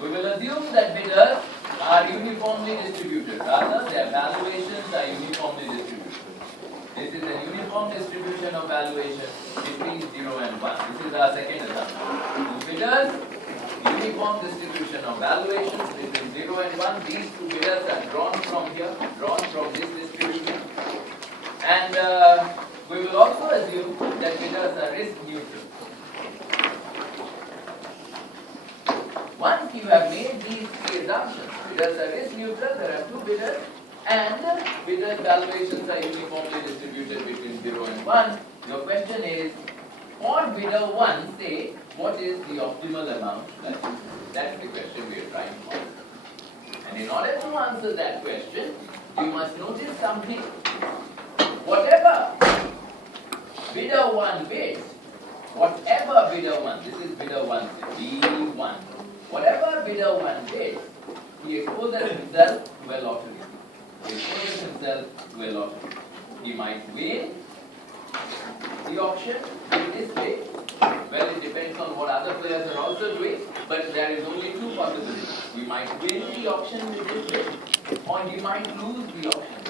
We will assume that bidders are uniformly distributed. Rather, their valuations are uniformly distributed. This is a uniform distribution of valuation between 0 and 1. This is our second assumption. Bidders, uniform distribution of valuations between 0 and 1. These two bidders are drawn from here, drawn from this distribution. And we will also assume that bidders are risk neutral. Once you have made these three assumptions, bidders are risk neutral, there are two bidders, and bidders' valuations are uniformly distributed between 0 and 1. Your question is, for bidder 1, say, what is the optimal amount? That's the question we are trying to answer. And in order to answer that question, you must notice something. Whatever bidder 1 bids, whatever bidder 1, this is bidder 1, B1. Whatever bidder 1 bids, he exposes himself to a lottery. He exposes himself to a lottery. He might win the auction in this way. Well, it depends on what other players are also doing, but there is only two possibilities. We might win the auction with this way, or he might lose the auction.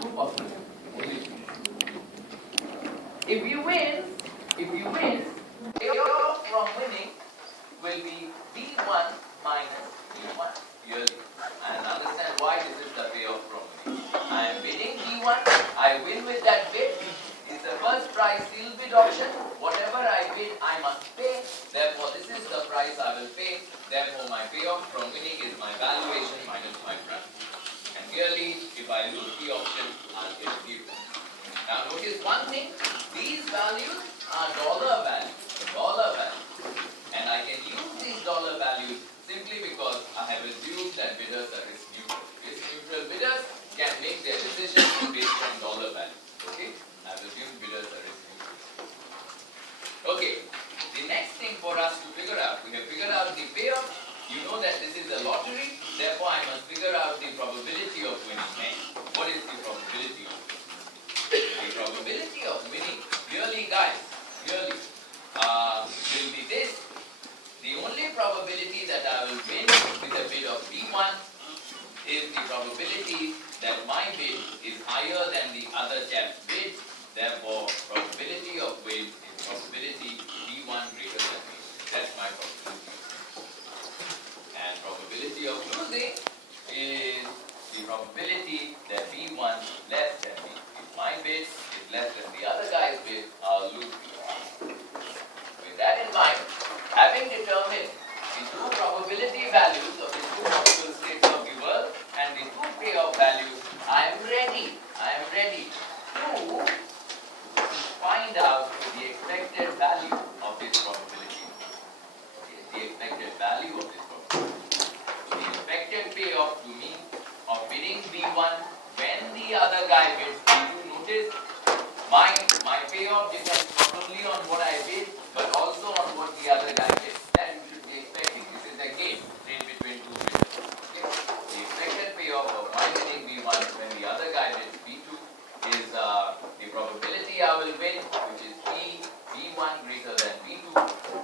Two possibilities. Only two. If you win, payoff from winning will be B1 minus B1 yearly. And understand why this is the payoff from winning. I am bidding B1, I win with that bid. It's the first price sealed bid auction. Whatever I bid, I must pay. Therefore, this is the price I will pay. Therefore, my payoff from winning is my valuation minus my price. And clearly, if I lose the auction, I'll get zero. Now, notice one thing. These values are dollar values. And I can use these dollar values simply because I have assumed that bidders are risk neutral. Risk neutral bidders can make their decisions based on dollar values. Okay? I have assumed bidders are risk neutral. Okay. The next thing for us to figure out, we have figured out the payoff. You know that this is a lottery. Therefore, I must figure out the probability of winning. What is the probability of winning? The probability of winning, really guys, will be this. The only probability that I will win with a bid of B1 is the probability that my bid is higher than the other chap's bid. Therefore, probability of win is probability B1 greater than B. That's my probability. And probability of losing is the probability that B1 less than B. If my bid is less than the other guy's bid, I'll lose B. With that in mind, having determined the two probability values of the two possible states of the world and the two payoff values, I am ready to find out the expected value of this probability. Okay, the expected value of this probability. The expected payoff to me of bidding B1 when the other guy bids B2. Notice my payoff depends not only on what I bid, but also on what the other guy bids. That you should be expecting. This is a game played between two bidders. Okay? The expected payoff of my bidding B1 when the other guy bids B2 is the probability I will win, which is B1 greater than B2,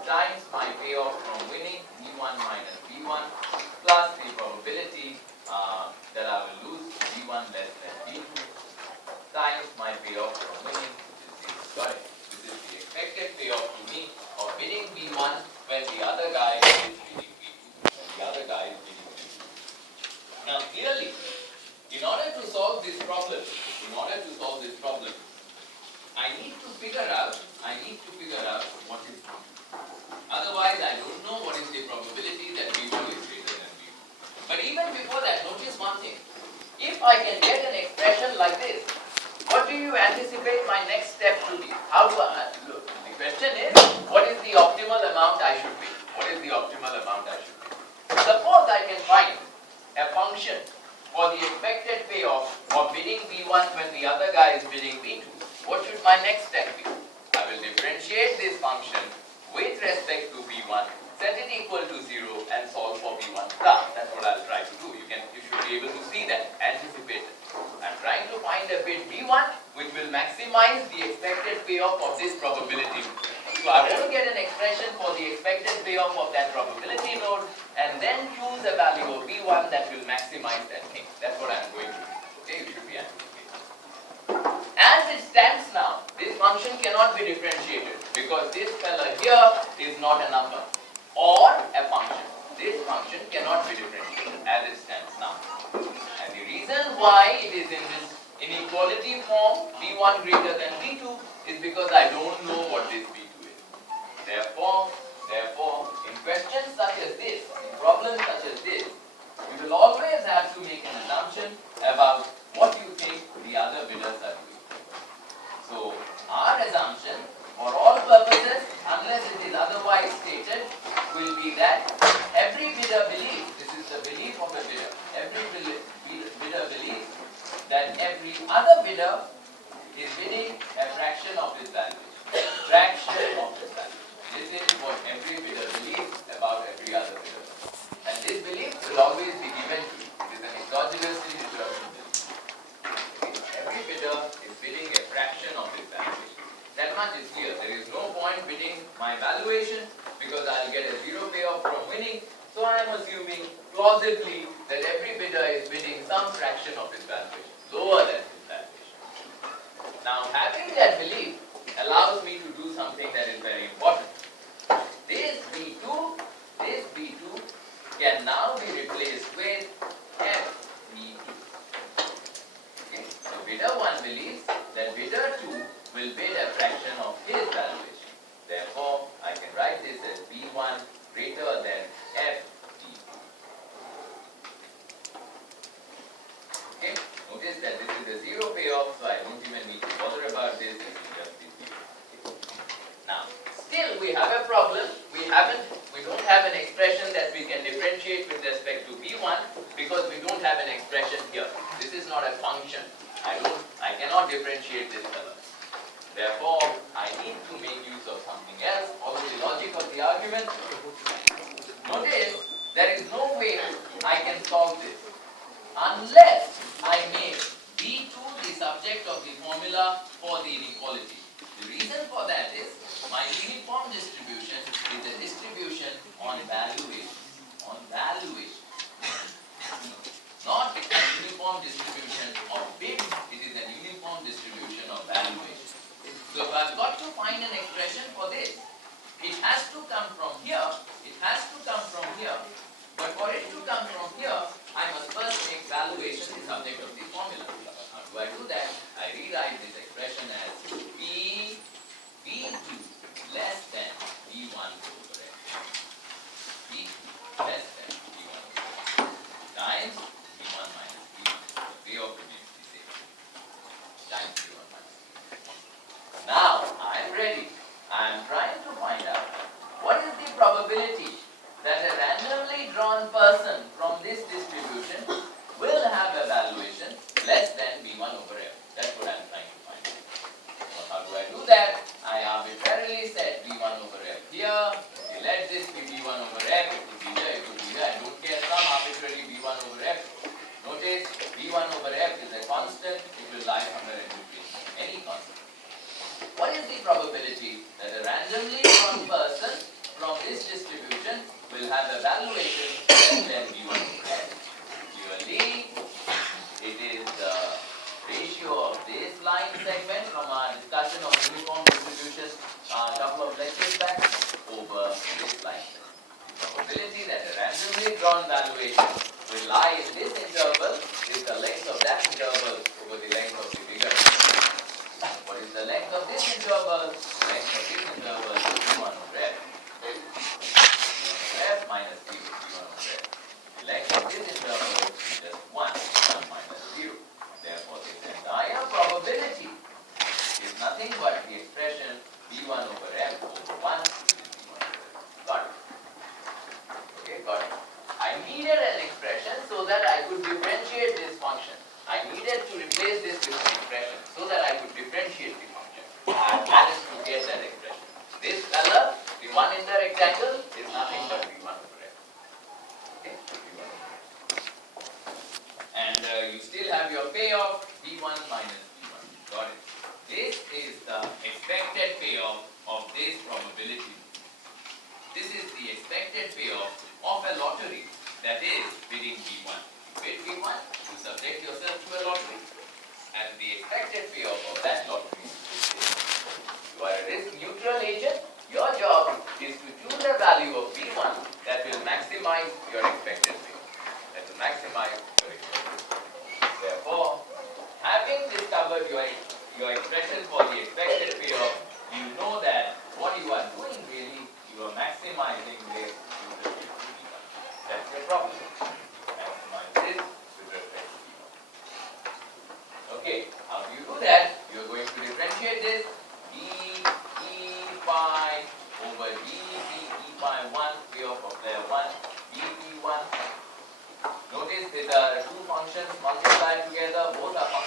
times my payoff from winning B1 minus B1, plus the probability that I will lose B1 less than B2, times my payoff from winning, which is 0. Got it? This is the expected payoff to me of bidding B1 when the other guy is bidding B2. Now clearly, in order to solve this problem, I need to figure out what is B2. Otherwise, I don't know what is the probability that B2 is greater than B2. But even before that, notice one thing. If I can get an expression like this, what do you anticipate my next step to be? How do I look? The question is, what is the optimal amount I should pay? Suppose I can find a function for the expected payoff of bidding B1 when the other guy is bidding B2. What should my next step be? I will differentiate this function with respect to B1, set it equal to 0 and solve for B1 star. That's what I'll try to do. You should be able to see that, anticipate it. I'm trying to find a bid B1 which will maximize the expected payoff of this probability. So I want to get an expression for the expected payoff of that probability node, and then a value of B1 that will maximize that thing. That's what I'm going to do. Okay, you should be anticipating. As it stands now, this function cannot be differentiated because this fella here is not a number or a function. This function cannot be differentiated as it stands now. And the reason why it is in this inequality form, B1 greater than B2, is because I don't know what this B2 is. Therefore, in questions such as this, in problems such as this, you will always have to make an assumption about what you think the other bidders are doing. So, our assumption, for all purposes, unless it is otherwise stated, will be that every bidder believes, this is the belief of the bidder, every bidder believes that every other bidder is bidding a fraction of his valuation. Fraction of his valuation. This is what every bidder believes about every other bidder. And this belief will always be given to you. It is an exogenously determined belief. Every bidder is bidding a fraction of his valuation. That much is clear. There is no point bidding my valuation because I'll get a zero payoff from winning. So I am assuming plausibly that every bidder is bidding some fraction of his valuation, lower than his valuation. Now, having that belief allows me to do something that is very important. This B2 can now be replaced with FB2. Okay? So bidder 1 believes that bidder 2 will bid a fraction of his valuation. Therefore, I can write this as B1 greater than FB2. Okay? Notice that this is a zero payoff, so I don't even need to bother about this. This will just be zero. Now, still we have a problem. We don't have an expression that we can differentiate with respect to B1 because we don't have an expression here. This is not a function. I cannot differentiate this fellow. Therefore, I need to make use of something else. Follow the logic of the argument. Notice there is no way I can solve this unless I make B2 the subject of the formula for the inequality. The reason for that is my uniform distribution is a distribution on valuation. On valuation. Not a uniform distribution of bids, it is a uniform distribution of valuation. So if I've got to find an expression for this, it has to come from here, but for it to come from here, I must first make valuation the subject of the formula. How do I do that? I rewrite this expression as B2 less than B1 over F. B2 less than B1 over F times B1 minus B1. The way of remains the same. Times B1 minus B1. Now, I am ready. I am trying to find out what is the probability that a randomly drawn person from this distribution will have a valuation less than B1 over F. That's what I am trying to find out. So how do I do that? I arbitrarily set B1 over F here. Let this be B1 over F. It could be here, it could be here. I don't care, some arbitrary B1 over F. Notice B1 over F is a constant. It will lie somewhere in between. Any constant. What is the probability that a randomly drawn person from this distribution will have a valuation less than B1 over F? Clearly, it is the ratio of this line segment from our discussion of uniform distribution a couple of lectures back over this line segment. The probability that a randomly drawn valuation will lie in this interval is the length of that interval over the length of the bigger interval. What is the length of this interval? The length of this interval is B1 over F. B1 over F minus B1 over F. The length of this interval is just 1 minus 0. Therefore, this entire probability is nothing but the expression B1 over F over 1, which is B1 over F. Got it? Okay, got it. I needed an expression so that I could differentiate this function. I needed to replace this with an expression so that I could differentiate the function. I managed to get that expression. This color, the one in the rectangle, is nothing but B1 over F. Okay, B1 over F. And you still have your payoff, B1 minus B1. Got it? This is the expected payoff of this probability. This is the expected payoff of a lottery. that is bidding B1. You bid B1, you subject yourself to a lottery, and the expected payoff of that lottery is this. You are a risk neutral agent. Your job is to choose a value of B1 that will maximize your expected payoff. That will maximize your expected payoff. Therefore, having discovered your expression for the expected payoff, you know that what you are doing really, you are maximizing this with respect to B1. That's the problem. Maximize this with respect to B1. Okay, how do you do that? You are going to differentiate this D E phi over D E phi 1 payoff of layer 1 DP1. Notice these are two functions multiplied together, both are functions